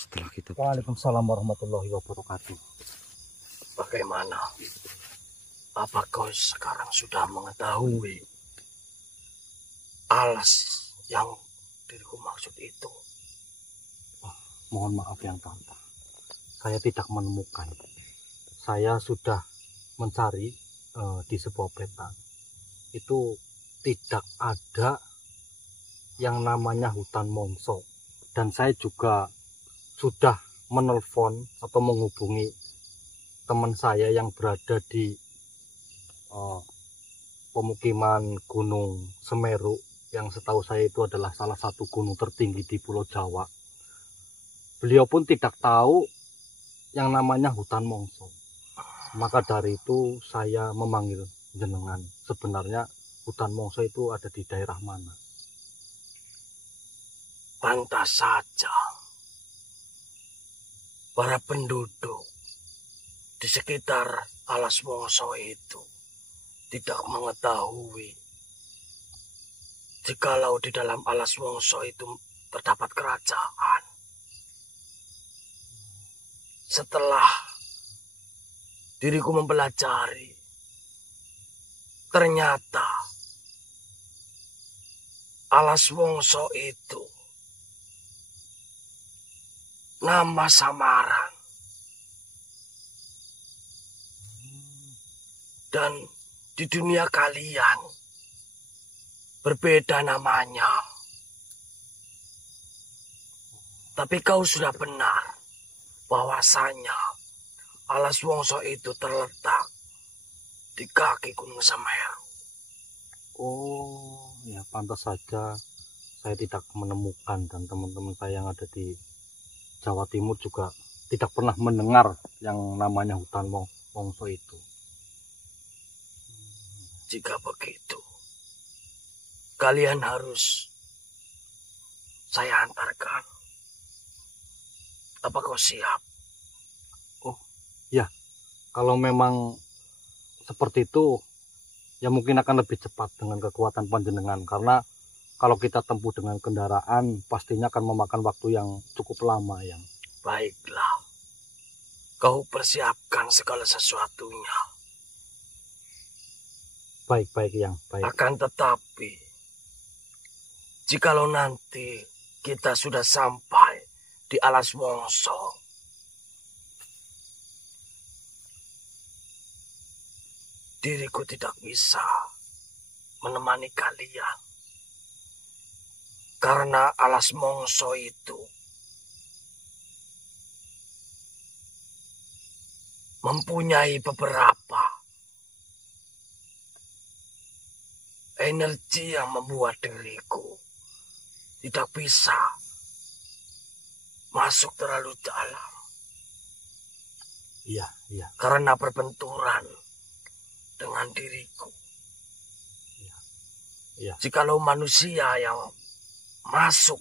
setelah kita. Waalaikumsalam warahmatullahi wabarakatuh. Bagaimana? Apa kau sekarang sudah mengetahui alas yang diriku maksud itu? Mohon maaf yang tanta, saya tidak menemukan. Saya sudah mencari di sebuah peta. Itu tidak ada yang namanya hutan mongso. Dan saya juga sudah menelpon atau menghubungi teman saya yang berada di pemukiman Gunung Semeru, yang setahu saya itu adalah salah satu gunung tertinggi di Pulau Jawa. Beliau pun tidak tahu yang namanya hutan mongso. Maka dari itu saya memanggil jenengan. Sebenarnya hutan mongso itu ada di daerah mana? Pantas saja para penduduk di sekitar alas mongso itu tidak mengetahui jikalau di dalam alas mongso itu terdapat kerajaan. Setelah diriku mempelajari, ternyata alas mongso itu nama samaran. Dan di dunia kalian berbeda namanya. Tapi kau sudah benar bahwasanya alas mongso itu terletak di kaki Gunung Semeru. Oh, ya pantas saja saya tidak menemukan, dan teman-teman saya yang ada di Jawa Timur juga tidak pernah mendengar yang namanya hutan mongso itu. Jika begitu, kalian harus saya antarkan. Apa kau siap? Oh, ya. Kalau memang seperti itu, ya mungkin akan lebih cepat dengan kekuatan panjenengan. Karena kalau kita tempuh dengan kendaraan, pastinya akan memakan waktu yang cukup lama, yang. Baiklah, kau persiapkan segala sesuatunya. Baik, yang baik. Akan tetapi, jikalau nanti kita sudah sampai di alas mongso, diriku tidak bisa menemani kalian. Karena alas mongso itu mempunyai beberapa energi yang membuat diriku tidak bisa masuk terlalu dalam. Iya. Karena berbenturan dengan diriku. Iya. Jikalau manusia yang masuk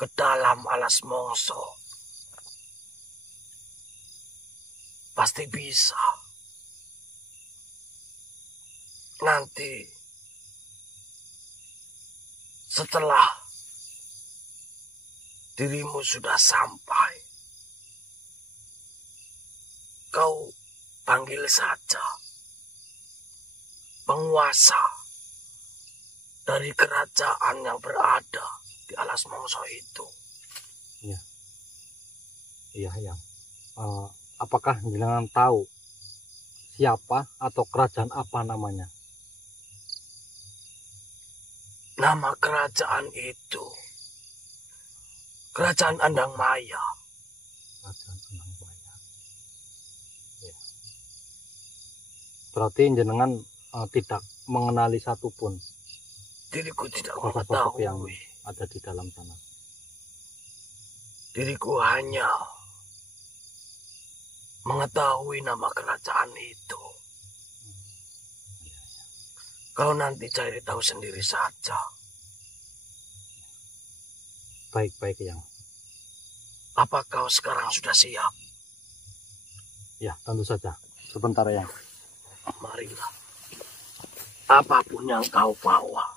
ke dalam alas mongso pasti bisa. Nanti setelah dirimu sudah sampai, kau panggil saja penguasa dari kerajaan yang berada di alas mongso itu. Iya, yang. Apakah jenengan tahu siapa atau kerajaan apa namanya? Nama kerajaan itu Kerajaan Andang Maya. Kerajaan Andang Maya. Ya. Berarti jenengan tidak mengenali satupun Diriku tidak sosok yang mengetahui. ada di dalam sana. Diriku hanya mengetahui nama kerajaan itu. Kau nanti cari tahu sendiri saja. Baik, yang. Apa kau sekarang sudah siap? Ya, tentu saja. Sebentar, yang. Marilah. Apapun yang kau bawa,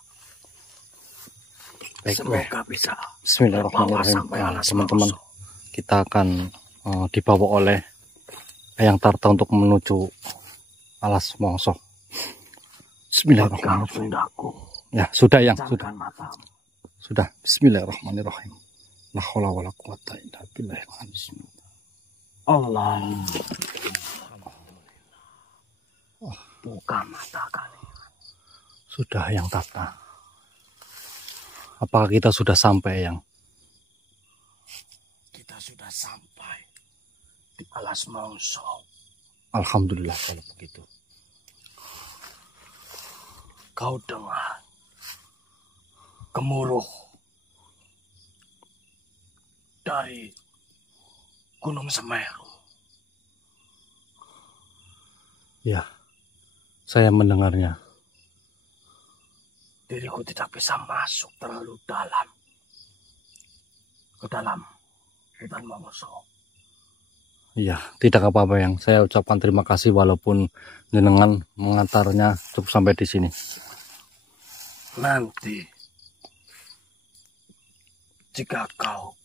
Baik, semoga bisa Bismillahirrahmanirrahim. sampai alas Teman-teman, mongso. kita akan dibawa oleh Eyang Tarta untuk menuju Alas Mongso. Bismillahirrahmanirrahim. Ya, sudah Yang, sudah. Sudah. Bismillahirrahmanirrahim. La haula wala quwata illa billah. Allah. Buka mata kalian. Sudah Eyang Tarta. Apakah kita sudah sampai, Yang? Kita sudah sampai di Alas Mongso. Alhamdulillah kalau begitu. Kau dengar gemuruh dari Gunung Semeru. Ya, saya mendengarnya. Diriku tidak bisa masuk terlalu dalam ke dalam hutan Mongso. Iya, tidak apa-apa Yang. Saya ucapkan terima kasih walaupun jenengan mengantarnya cukup sampai di sini. Nanti jika kau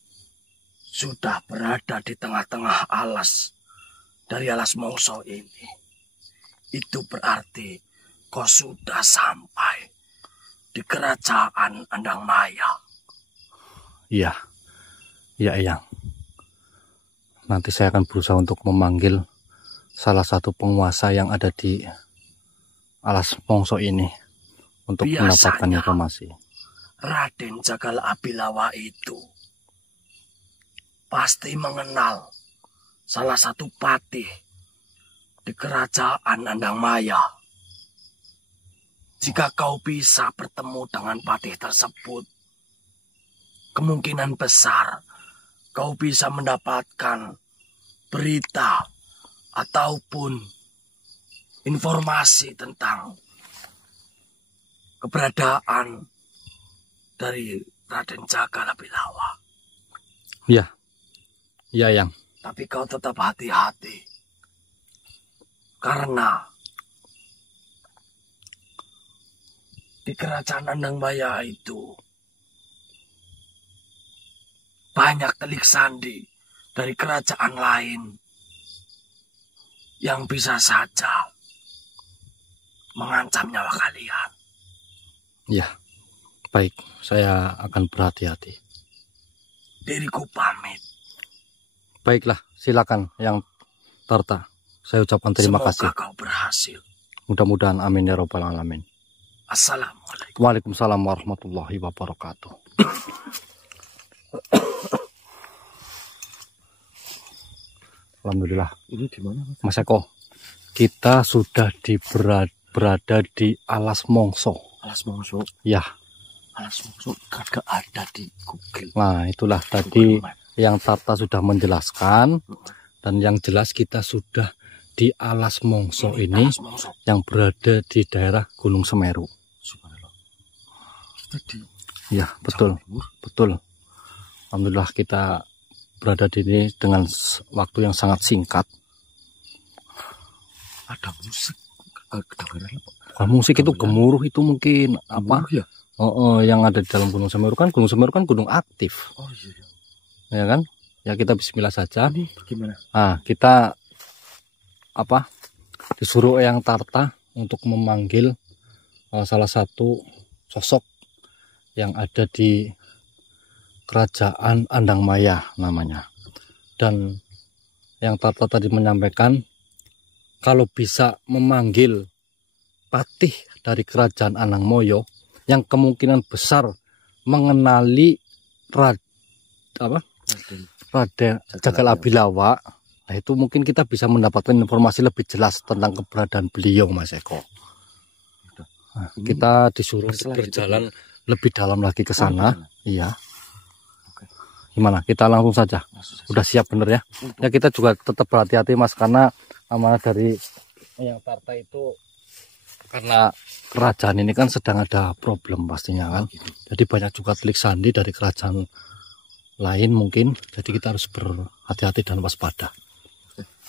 sudah berada di tengah-tengah alas dari Alas Mongso ini, itu berarti kau sudah sampai di kerajaan Andang Maya. Iya, iya Eyang. Nanti saya akan berusaha untuk memanggil salah satu penguasa yang ada di Alas Mongso ini untuk mendapatkan informasi. Raden Jagal Abilawa itu pasti mengenal salah satu patih di kerajaan Andang Maya. Jika kau bisa bertemu dengan patih tersebut, kemungkinan besar kau bisa mendapatkan berita ataupun informasi tentang keberadaan dari Raden Jagal Abilawa. Iya, iya Yang. Tapi kau tetap hati-hati. Karena di kerajaan Andang Maya itu banyak telik sandi dari kerajaan lain yang bisa saja mengancam nyawa kalian. Ya, baik. Saya akan berhati-hati. Diriku pamit. Baiklah, silakan Yang Tarta. Saya ucapkan terima kasih. Semoga kau berhasil. Mudah-mudahan amin ya robbal alamin. Assalamualaikum. Waalaikumsalam warahmatullahi wabarakatuh. Alhamdulillah. Ini di mana, Mas Eko? Kita sudah berada di Alas Mongso. Alas Mongso. Ya. Alas Mongso kagak ada di Google. Nah, itulah tadi Yang Tarta sudah menjelaskan, dan yang jelas kita sudah di Alas Mongso ini Alas Mongso yang berada di daerah Gunung Semeru. Kita di Ya, betul. Betul. Alhamdulillah kita berada di sini dengan waktu yang sangat singkat. Ada musik. Kedengaran apa? Bukan musik, itu gemuruh, itu mungkin apa? Ya? Yang ada di dalam Gunung Semeru kan gunung aktif. Oh iya. Ya kan? Ya kita bismillah saja. Ini gimana? Nah, kita apa? Disuruh Eyang Tarta untuk memanggil salah satu sosok yang ada di kerajaan Andang Maya namanya. Dan Eyang Tarta tadi menyampaikan kalau bisa memanggil patih dari kerajaan Andang Moyo yang kemungkinan besar mengenali Raden Jagal Abilawa, nah itu mungkin kita bisa mendapatkan informasi lebih jelas tentang keberadaan beliau, Mas Eko. Nah, kita disuruh berjalan lebih dalam lagi ke sana. Iya. Gimana? Kita langsung saja. Udah siap bener ya? Ya kita juga tetap berhati-hati Mas, karena amanah dari Eyang Tarta itu karena kerajaan ini kan sedang ada problem pastinya kan. Jadi banyak juga telik sandi dari kerajaan lain mungkin. Jadi kita harus berhati-hati dan waspada.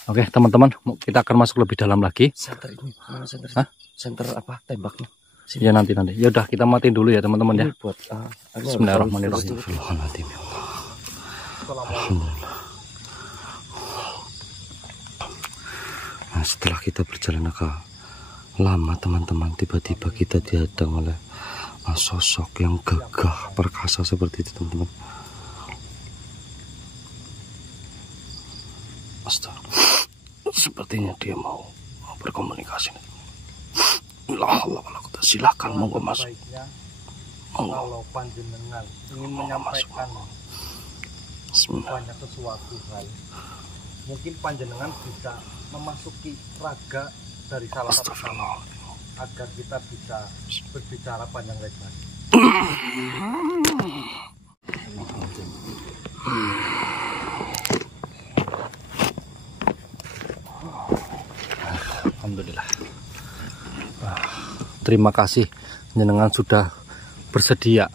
Oke teman-teman, kita akan masuk lebih dalam lagi. Senter ini, mana senter? Hah? Senter apa? Tembaknya? Ya nanti. Ya udah kita matiin dulu ya teman-teman ya. Buat Bismillahirrahmanirrahim. Alhamdulillah. setelah kita berjalan agak lama teman-teman, tiba-tiba kita dihadang oleh sosok yang gagah perkasa seperti itu teman-teman. Astaga, sepertinya dia mau berkomunikasi. Silahkan monggo masuk. Kalau panjenengan ingin menyampaikan banyak sesuatu hal, mungkin panjenengan bisa memasuki raga dari salah satu sama agar kita bisa berbicara panjang lebar. Alhamdulillah. Terima kasih jenengan sudah bersedia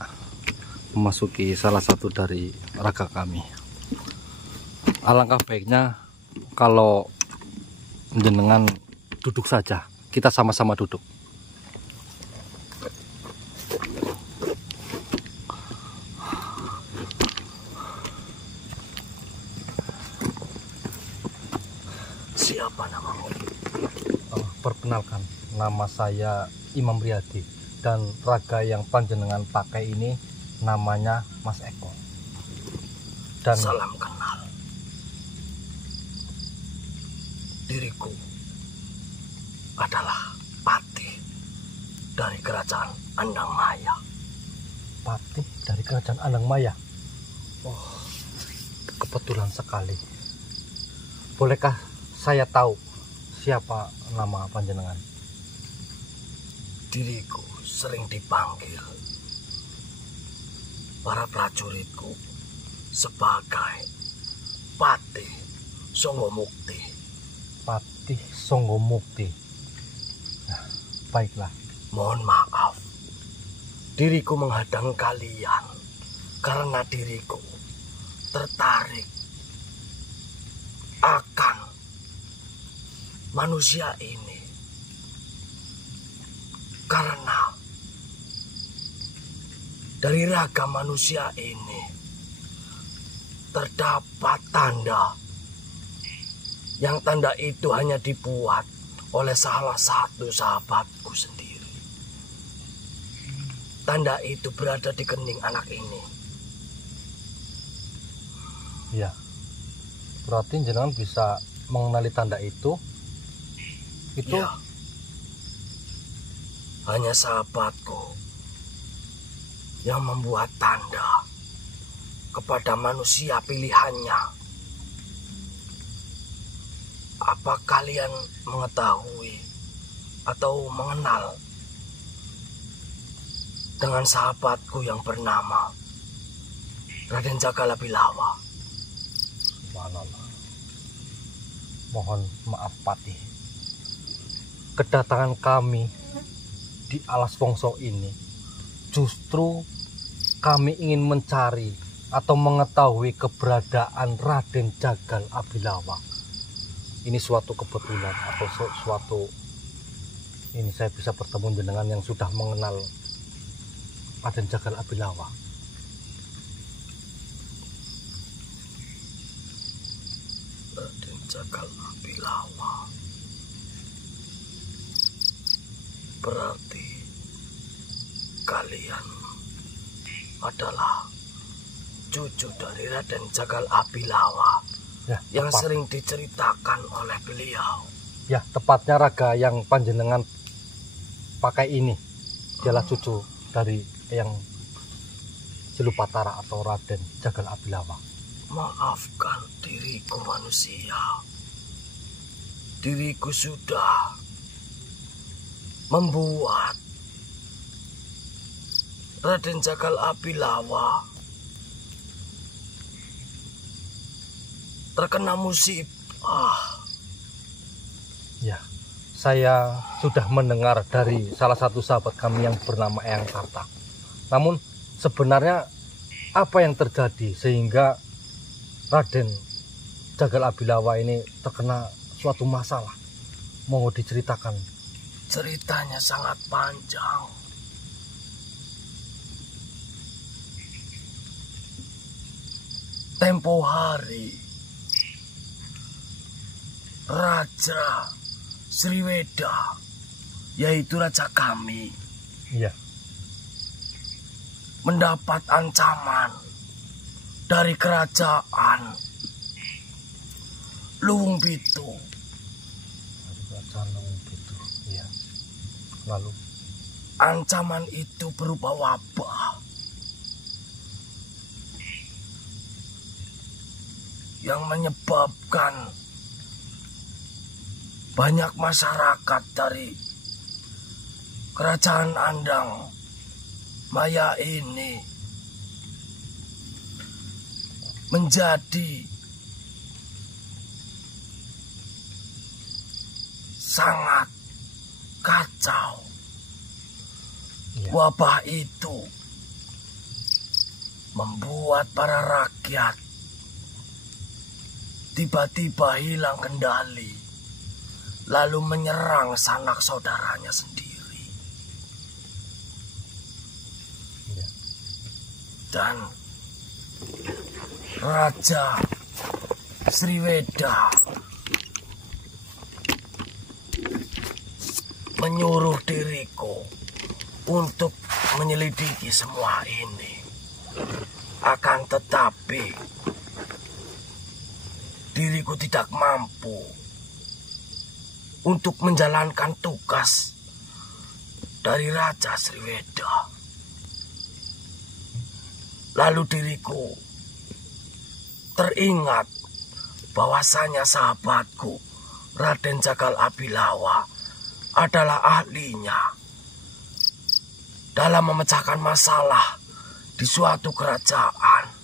memasuki salah satu dari raga kami. Alangkah baiknya kalau jenengan duduk saja, kita sama-sama duduk. Siapa namamu? Perkenalkan, nama saya Imam Riyadi, dan raga yang panjenengan pakai ini namanya Mas Eko. Dan salam kenal. Diriku adalah Patih dari Kerajaan Andang Maya. Patih dari Kerajaan Andang Maya. Oh, kebetulan sekali. Bolehkah saya tahu siapa nama panjenengan? Diriku sering dipanggil para prajuritku sebagai Patih Songomukti. Patih Songomukti. Nah, baiklah. Mohon maaf, diriku menghadang kalian karena diriku tertarik akan manusia ini. Karena dari raga manusia ini terdapat tanda, yang tanda itu hanya dibuat oleh salah satu sahabatku sendiri. Tanda itu berada di kening anak ini. Ya, berarti jenengan bisa mengenali tanda itu? Itu ya. Hanya sahabatku yang membuat tanda kepada manusia pilihannya. Apa kalian mengetahui atau mengenal dengan sahabatku yang bernama Raden Jagala Bilawa? Subhanallah. Mohon maaf Patih, kedatangan kami di Alas Wongso ini justru kami ingin mencari atau mengetahui keberadaan Raden Jagal Abilawa. Ini suatu kebetulan atau suatu ini saya bisa bertemu dengan yang sudah mengenal Raden Jagal Abilawa. Raden Jagal Abilawa. Berarti kalian adalah cucu dari Raden Jagal Abilawa Ya, yang tepat. sering diceritakan oleh beliau. Ya, tepatnya raga yang panjenengan pakai ini adalah cucu dari yang Silupatara atau Raden Jagal Abilawa. Maafkan diriku manusia. Diriku sudah membuat Raden Jagal Abilawa terkena musibah. Ya, saya sudah mendengar dari salah satu sahabat kami yang bernama Eyang Karta. Namun sebenarnya apa yang terjadi sehingga Raden Jagal Abilawa ini terkena suatu masalah? Mau diceritakan? Ceritanya sangat panjang. Tempo hari Raja Sriweda, yaitu raja kami, Iya. mendapat ancaman dari kerajaan Luwung Pitu. Kerajaan Luwung Pitu. Iya. Lalu Ancaman itu berupa wabah yang menyebabkan banyak masyarakat dari kerajaan Andang Maya ini menjadi sangat kacau. iya. Wabah itu membuat para rakyat tiba-tiba hilang kendali, lalu menyerang sanak saudaranya sendiri. Iya. Dan Raja Sriweda menyuruh diriku untuk menyelidiki semua ini. Akan tetapi diriku tidak mampu untuk menjalankan tugas dari Raja Sriweda. Lalu diriku teringat bahwasanya sahabatku Raden Jagal Abilawa adalah ahlinya dalam memecahkan masalah di suatu kerajaan.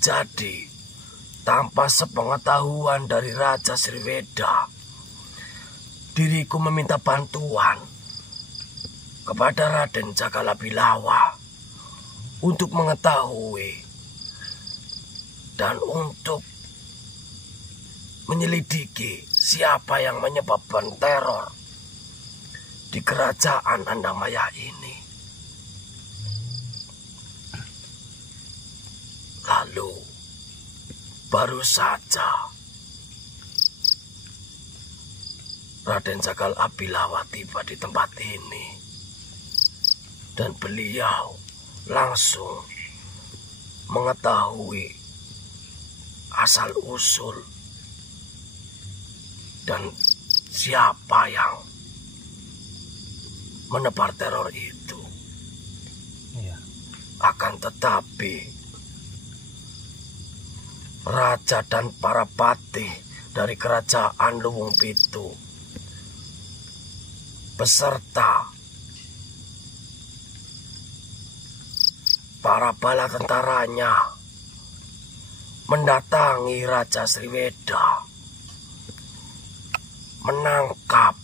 Jadi, tanpa sepengetahuan dari Raja Sriweda, diriku meminta bantuan kepada Raden Jagal Abilawa untuk mengetahui dan untuk menyelidiki siapa yang menyebabkan teror di kerajaan Andamaya ini. Lalu baru saja Raden Jagal Abilawa tiba di tempat ini dan beliau langsung mengetahui asal usul dan siapa yang menebar teror itu. Iya. Akan tetapi raja dan para patih dari kerajaan Luwung Pitu beserta para bala tentaranya mendatangi Raja Sriweda, menangkap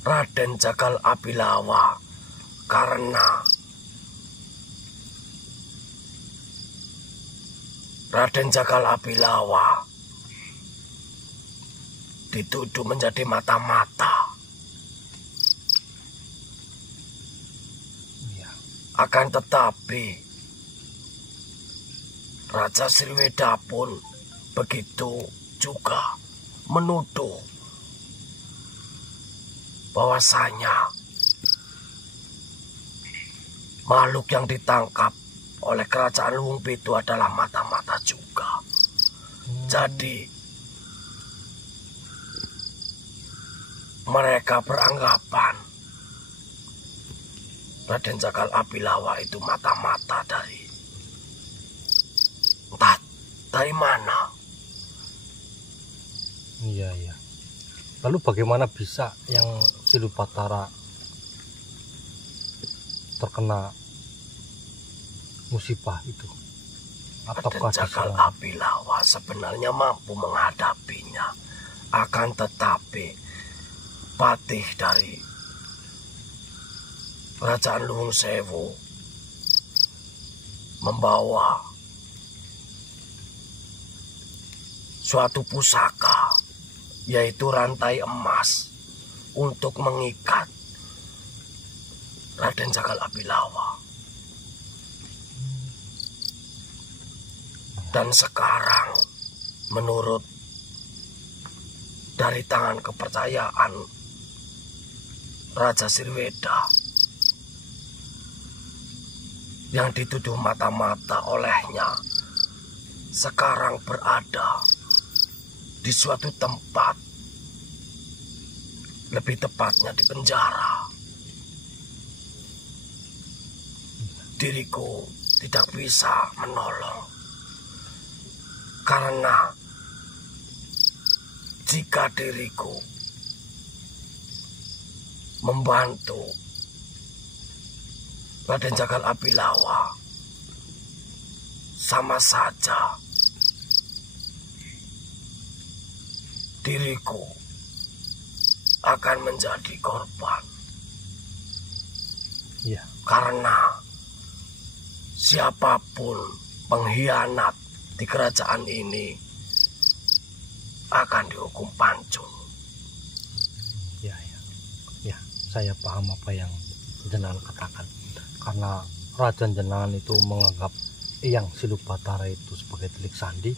Raden Jagal Abilawa karena Raden Jagal Abilawa dituduh menjadi mata-mata. Iya. Akan tetapi Raja Sriweda pun begitu juga menuduh bahwasanya makhluk yang ditangkap oleh kerajaan Luwung Pitu adalah mata-mata juga. Jadi mereka beranggapan Raden Jagal Abilawa itu mata-mata dari entah dari mana. Iya, iya. Lalu bagaimana bisa yang Silupatara terkena musibah itu? Raden Jagal Abilawa sebenarnya mampu menghadapinya. Akan tetapi patih dari kerajaan Luwung Sewu membawa suatu pusaka, yaitu rantai emas, untuk mengikat Raden Jagal Abilawa. Dan sekarang menurut dari tangan kepercayaan Raja Sriweda yang dituduh mata-mata olehnya sekarang berada di suatu tempat, lebih tepatnya di penjara. Diriku tidak bisa menolong karena jika diriku membantu Raden Jagal Abilawa, sama saja diriku akan menjadi korban. Ya. Karena siapapun pengkhianat di kerajaan ini akan dihukum pancung. Ya, saya paham apa yang jenengan katakan. Karena Raja jenengan itu menganggap Eyang Silupatara itu sebagai telik sandi,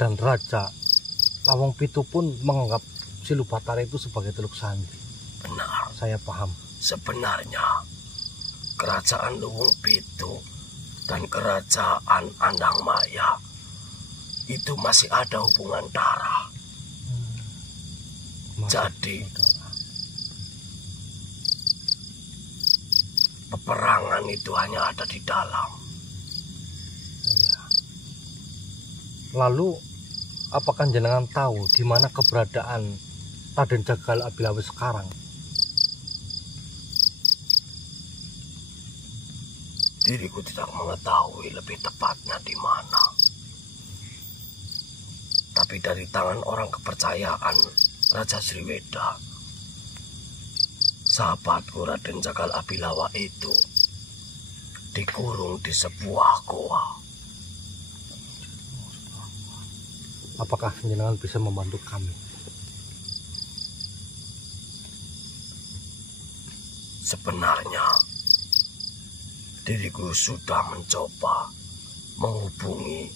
dan Raja Lawang Pitu pun menganggap Silupatara itu sebagai teluk sandi. Benar. Saya paham. Sebenarnya kerajaan Luwung Pitu dan kerajaan Andang Maya itu masih ada hubungan darah. Jadi peperangan itu hanya ada di dalam. Ya. Lalu apakah jenengan tahu di mana keberadaan Raden Jagal Abilawa sekarang? Diriku tidak mengetahui lebih tepatnya di mana. Tapi dari tangan orang kepercayaan Raja Sriweda, sahabatku Raden Jagal Abilawa itu dikurung di sebuah goa. Apakah jenengan bisa membantu kami? Sebenarnya diriku sudah mencoba menghubungi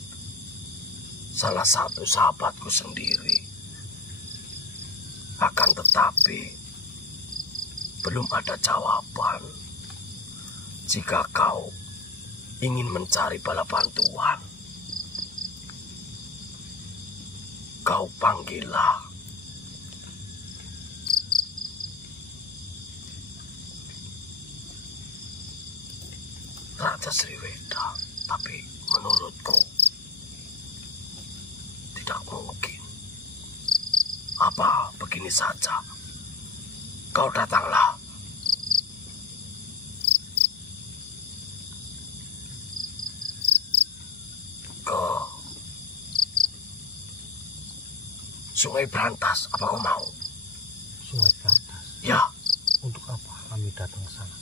salah satu sahabatku sendiri. Akan tetapi belum ada jawaban. Jika kau ingin mencari bala bantuan, kau panggillah Raja Sriweda. Tapi menurutku tidak mungkin. Apa begini saja, kau datanglah. Ke Sungai Brantas, apa kau mau? Sungai Brantas? Ya. Untuk apa kami datang ke sana?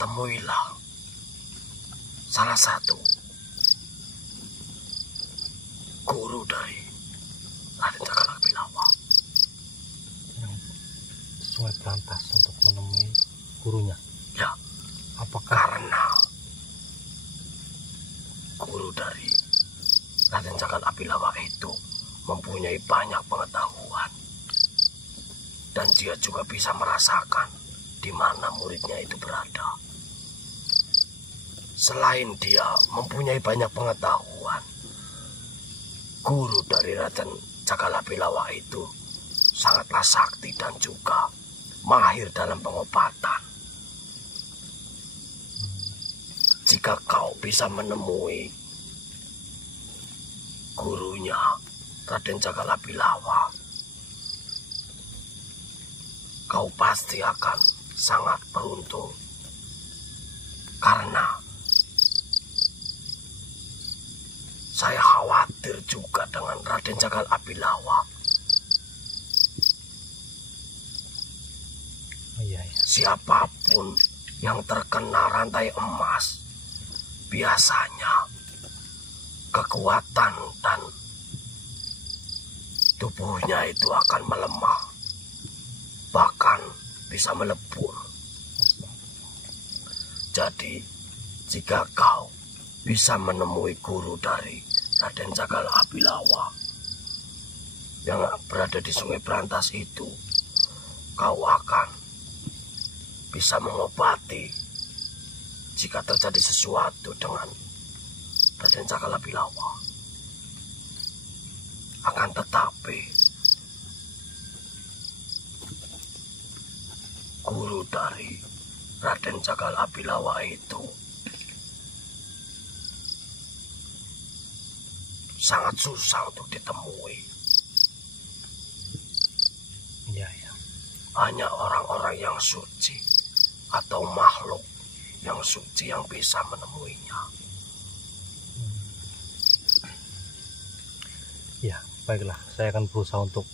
Temuilah salah satu guru dari Raden Jagal Abilawa. Sungai Brantas untuk menemui gurunya? Ya. Apakah? Karena guru dari Raden Jagal Abilawa itu mempunyai banyak pengetahuan, dan dia juga bisa merasakan di mana muridnya itu berada. Selain dia mempunyai banyak pengetahuan, guru dari Raden Jagal Abilawa itu sangatlah sakti dan juga mahir dalam pengobatan. Jika kau bisa menemui gurunya Raden Jagal Abilawa, kau pasti akan sangat beruntung. Karena saya khawatir juga dengan Raden Jagal Abilawa. Iya. Siapapun yang terkena rantai emas, biasanya kekuatan dan tubuhnya itu akan melemah, bahkan bisa melebur. Jadi, jika kau bisa menemui guru dari Raden Jagal Abilawa, yang berada di Sungai Brantas itu, kau akan bisa mengobati jika terjadi sesuatu dengan Raden Cakalapilawa. Akan tetapi guru dari Raden Cakalapilawa itu sangat susah untuk ditemui. Iya, ya. Hanya orang-orang yang suci atau makhluk yang suci yang bisa menemuinya. Ya, baiklah. Saya akan berusaha untuk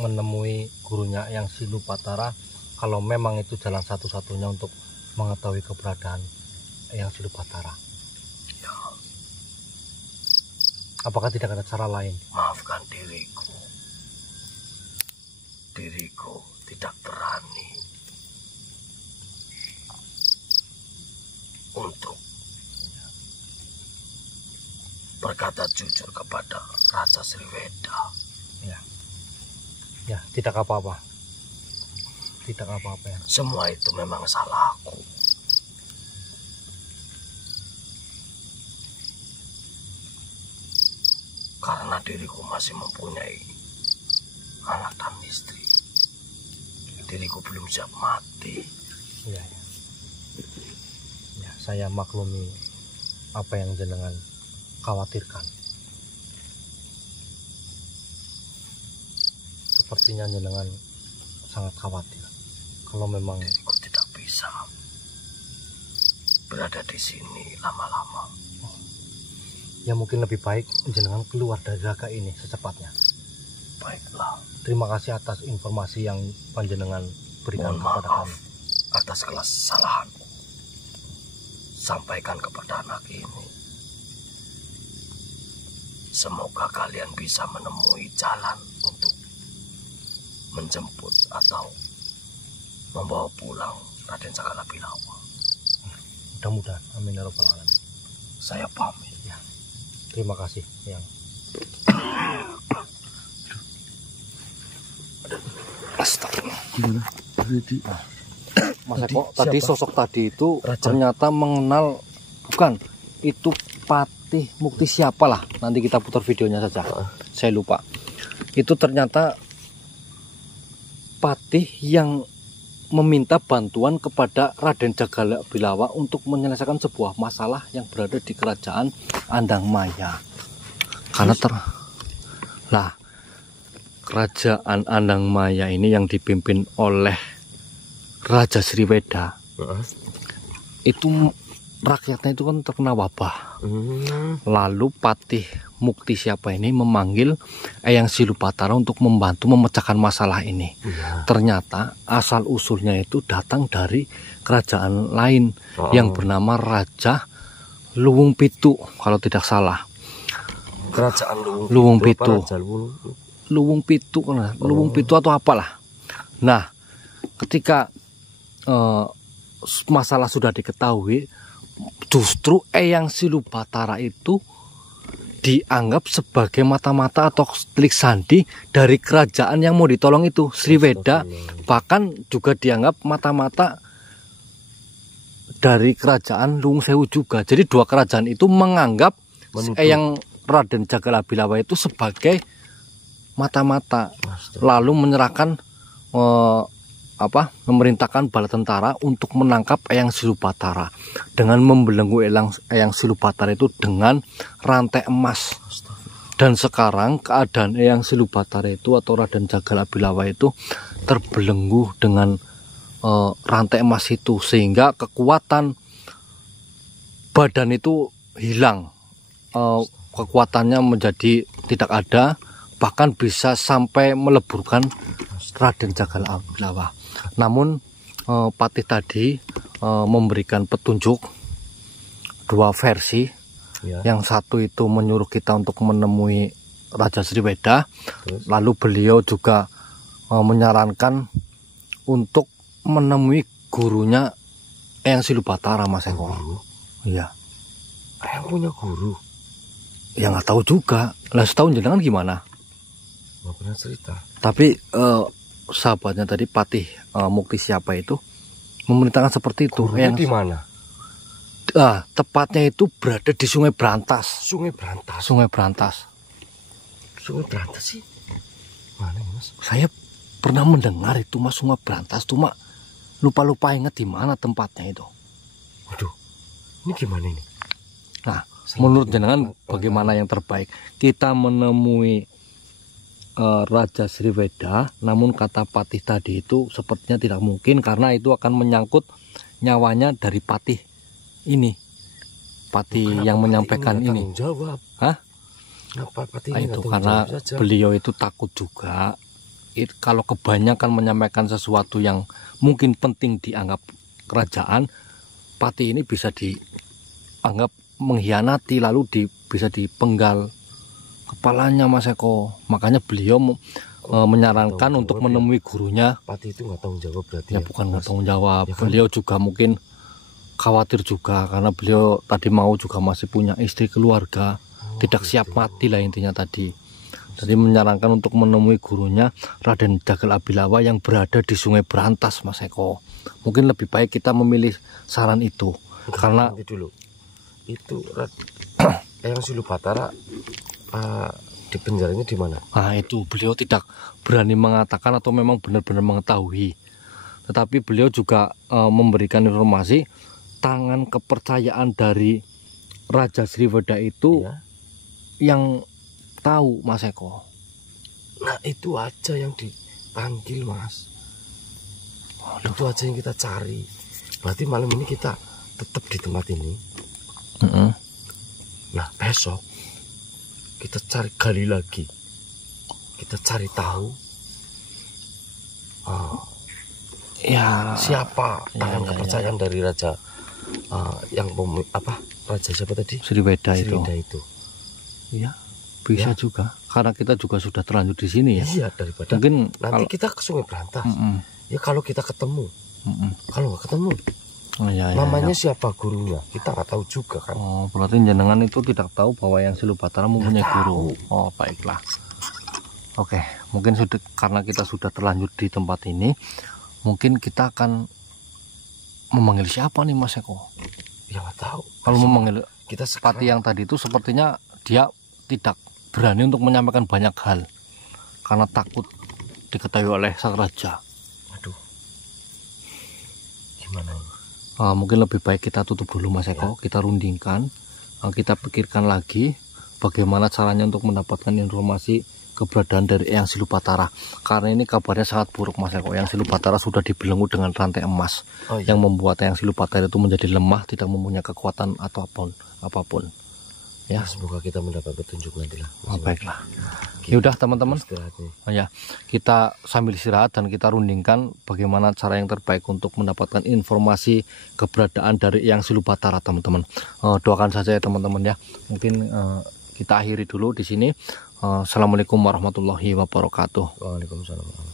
menemui gurunya yang Silupatara. Kalau memang itu jalan satu-satunya untuk mengetahui keberadaan yang Silupatara. Ya. Apakah tidak ada cara lain? Maafkan diriku. Diriku tidak berani untuk berkata jujur kepada Raja Sriweda. Ya. Ya, tidak apa-apa. Tidak apa-apa ya. Semua itu memang salahku. Karena diriku masih mempunyai anak dan istri. Diriku belum siap mati. Ya, ya. Ya, saya maklumi apa yang jenengan khawatirkan. Sepertinya jenengan sangat khawatir kalau memang diriku tidak bisa berada di sini lama-lama. Ya mungkin lebih baik jenengan keluar dari raga ini secepatnya. Baiklah. Terima kasih atas informasi yang panjenengan berikan Mohon kepada maaf kami. atas kesalahanku. Sampaikan kepada anak ini. Semoga kalian bisa menemui jalan untuk menjemput atau membawa pulang Raden Cakalapilawa. Mudah-mudahan. Amin ya rabbal alamin. Saya pamit. Ya. Terima kasih yang Mas Eko, tadi sosok tadi itu ternyata mengenal, bukan, itu Patih Mukti siapalah, nanti kita putar videonya saja, saya lupa. Itu ternyata Patih yang meminta bantuan kepada Raden Cakalapilawa untuk menyelesaikan sebuah masalah yang berada di kerajaan Andangmaya. Karena kerajaan Andangmaya ini yang dipimpin oleh Raja Sriweda, itu rakyatnya itu kan terkena wabah. Lalu Patih Mukti siapa ini memanggil Eyang Silupatara untuk membantu memecahkan masalah ini. Ternyata asal usulnya itu datang dari kerajaan lain yang bernama Raja Luwung Pitu kalau tidak salah. Kerajaan Luwung Pitu. Luwung Pitu, Luwung Pitu atau apalah. Nah, ketika masalah sudah diketahui, justru Eyang Silupatara itu dianggap sebagai mata-mata atau telik sandi dari kerajaan yang mau ditolong itu, Sriweda. Bahkan juga dianggap mata-mata dari kerajaan Luwung Sewu juga. Jadi dua kerajaan itu menganggap Eyang Raden Cakalapilawa itu sebagai mata-mata, lalu menyerahkan memerintahkan bala tentara untuk menangkap Eyang Silupatara dengan membelenggu Eyang Silupatara itu dengan rantai emas. Dan sekarang keadaan Eyang Silupatara itu atau Raden Cakalapilawa itu terbelenggu dengan rantai emas itu, sehingga kekuatan badan itu hilang, kekuatannya menjadi tidak ada, bahkan bisa sampai meleburkan Raden Cakalapilawa. Namun Patih tadi memberikan petunjuk dua versi. Yang satu itu menyuruh kita untuk menemui Raja Sriweda. Lalu beliau juga menyarankan untuk menemui gurunya Eyang Silupatara, Mas Eko. Iya. Eyang punya guru? Ya nggak tahu juga. Lah setahun jenengan gimana? Nggak pernah cerita. Tapi sahabatnya tadi Patih Mukti siapa itu memerintahkan seperti itu. Gurunya di mana? Tepatnya itu berada di Sungai Brantas. Sungai Brantas. Sungai Brantas. Sungai Brantas sih? Mana ya, Mas? Saya pernah mendengar itu Mas, Sungai Brantas, cuma lupa ingat di mana tempatnya itu. Waduh, ini gimana ini? Nah, menurut jenengan bagaimana yang terbaik? Kita menemui Raja Sriweda, namun kata Patih tadi itu sepertinya tidak mungkin karena itu akan menyangkut nyawanya dari Patih ini. Patih yang menyampaikan ini. Jawab. Hah? Kenapa Patih ini itu karena beliau itu takut juga. Kalau kebanyakan menyampaikan sesuatu yang mungkin penting dianggap kerajaan, Patih ini bisa dianggap mengkhianati, lalu bisa dipenggal kepalanya Mas Eko. Makanya beliau menyarankan untuk menemui gurunya. Patih itu nggak tanggung jawab berarti ya? Bukan nggak tanggung jawab, ya kan? Beliau juga mungkin khawatir juga karena beliau tadi mau juga masih punya istri keluarga, tidak siap mati lah intinya tadi. Jadi menyarankan untuk menemui gurunya Raden Jagal Abilawa yang berada di Sungai Brantas Mas Eko. Mungkin lebih baik kita memilih saran itu. Karena nanti dulu itu Eyang Silupatara di penjaranya di mana? Nah itu beliau tidak berani mengatakan atau memang benar-benar mengetahui. Tetapi beliau juga memberikan informasi tangan kepercayaan dari Raja Sriweda itu ya, yang tahu Mas Eko. Nah itu aja yang dipanggil Mas. Itu aja yang kita cari. Berarti malam ini kita tetap di tempat ini. Nah besok kita cari gali lagi, kita cari tahu ya siapa tangan kepercayaan dari raja yang raja siapa tadi? Sriweda itu. Iya, bisa ya, juga karena kita juga sudah terlanjur di sini ya. Iya, daripada mungkin nanti kita ke Sungai Brantas. Ya kalau kita ketemu, kalau nggak ketemu, namanya siapa gurunya kita nggak tahu juga kan. Oh, berarti jenengan itu tidak tahu bahwa yang Silupatara mempunyai guru. Oh, baiklah. Oke, mungkin sudah karena kita sudah terlanjur di tempat ini, mungkin kita akan memanggil siapa nih Mas Eko? Ya nggak tahu. Kalau memanggil kita Patih yang tadi itu sepertinya dia tidak berani untuk menyampaikan banyak hal karena takut diketahui oleh sang raja. Aduh, gimana ini? Mungkin lebih baik kita tutup dulu Mas Eko, kita rundingkan, kita pikirkan lagi bagaimana caranya untuk mendapatkan informasi keberadaan dari Eyang Silupatara. Karena ini kabarnya sangat buruk Mas Eko. Eyang Silupatara sudah dibelenggu dengan rantai emas yang membuat Eyang Silupatara itu menjadi lemah, tidak mempunyai kekuatan atau apapun. Ya, semoga kita mendapat petunjuk nanti lah. Baiklah. Ya udah teman-teman. Ya, kita sambil istirahat dan kita rundingkan bagaimana cara yang terbaik untuk mendapatkan informasi keberadaan dari Eyang Silupatara teman-teman. Doakan saja ya teman-teman ya. Mungkin kita akhiri dulu di sini. Assalamualaikum warahmatullahi wabarakatuh. Waalaikumsalam.